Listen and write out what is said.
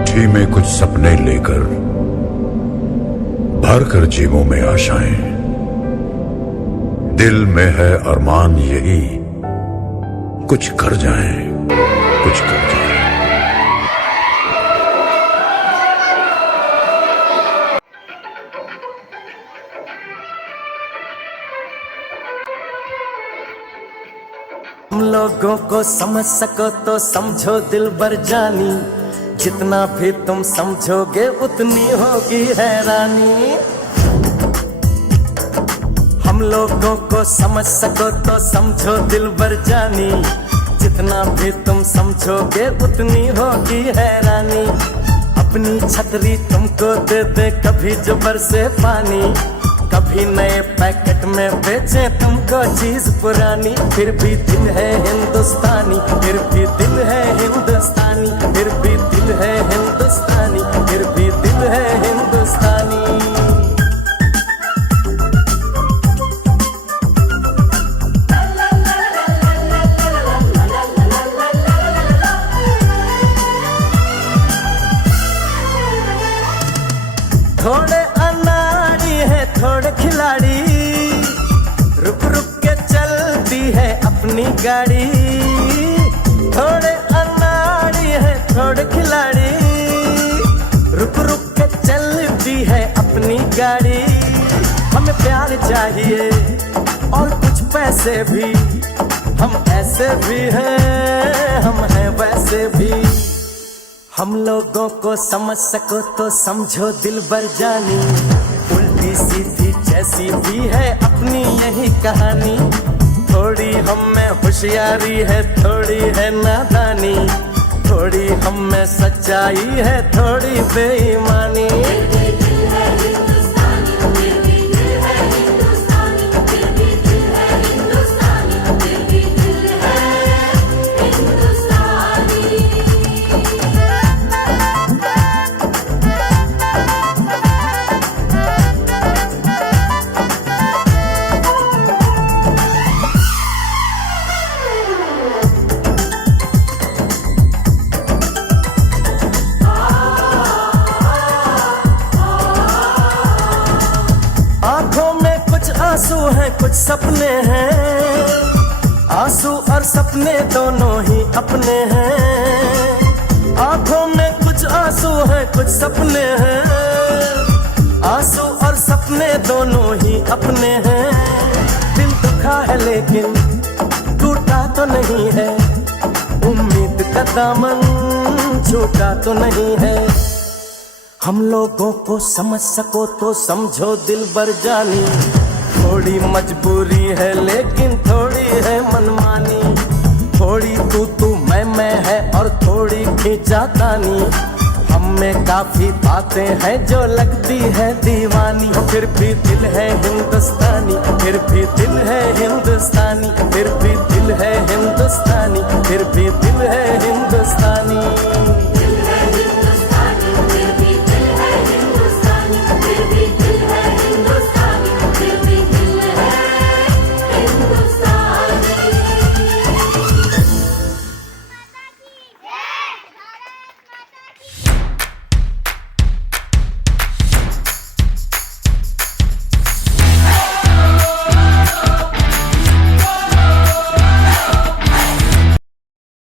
मुट्ठी में कुछ सपने लेकर भर कर जेबों में आशाएं, दिल में है अरमान यही कुछ कर जाएं, कुछ कर जाएं। हम लोगों को समझ सको तो समझो दिलबर जानी, जितना भी तुम समझोगे उतनी होगी हैरानी। हम लोगों को समझ सको तो समझो दिलबर जानी, जितना भी तुम समझोगे उतनी होगी हैरानी। अपनी छतरी तुमको दे दे कभी जो बरसे पानी, कभी नए पैकेट में बेचे तुमको चीज पुरानी। फिर भी दिल है हिंदुस्तानी, फिर भी दिल है हिंदुस्तानी, फिर भी दिल है हिंदुस्तानी, फिर भी दिल है हिंदुस्तानी। थोड़े अनाड़ी है थोड़े खिलाड़ी, रुक रुक के चलती है अपनी गाड़ी। थोड़े अनाड़ी है थोड़े खिलाड़ी, रुक रुक के चलती है अपनी गाड़ी। हमें प्यार चाहिए और कुछ पैसे भी, हम ऐसे भी हैं हम हैं वैसे भी। हम लोगों को समझ सको तो समझो दिलबर जानी, उल्टी सीधी जैसी भी है अपनी यही कहानी। थोड़ी हम में होशियारी है थोड़ी है नादानी, थोड़ी हम में सच्चाई है थोड़ी बेईमानी। आंसू हैं कुछ सपने हैं, आंसू और सपने दोनों ही अपने हैं। आंखों में कुछ आंसू हैं कुछ सपने हैं, आंसू और सपने दोनों ही अपने हैं। दिल दुखा है लेकिन टूटा तो नहीं है, उम्मीद का दामन छूटा तो नहीं है। हम लोगों को समझ सको तो समझो दिलबर जानी, थोड़ी मजबूरी है लेकिन थोड़ी है मनमानी। थोड़ी तू मैं है और थोड़ी खींचातानी, हम में काफी बातें हैं जो लगती है दीवानी। फिर भी दिल है हिंदुस्तानी, फिर भी दिल है हिंदुस्तानी, फिर भी दिल है हिंदुस्तानी, फिर भी दिल है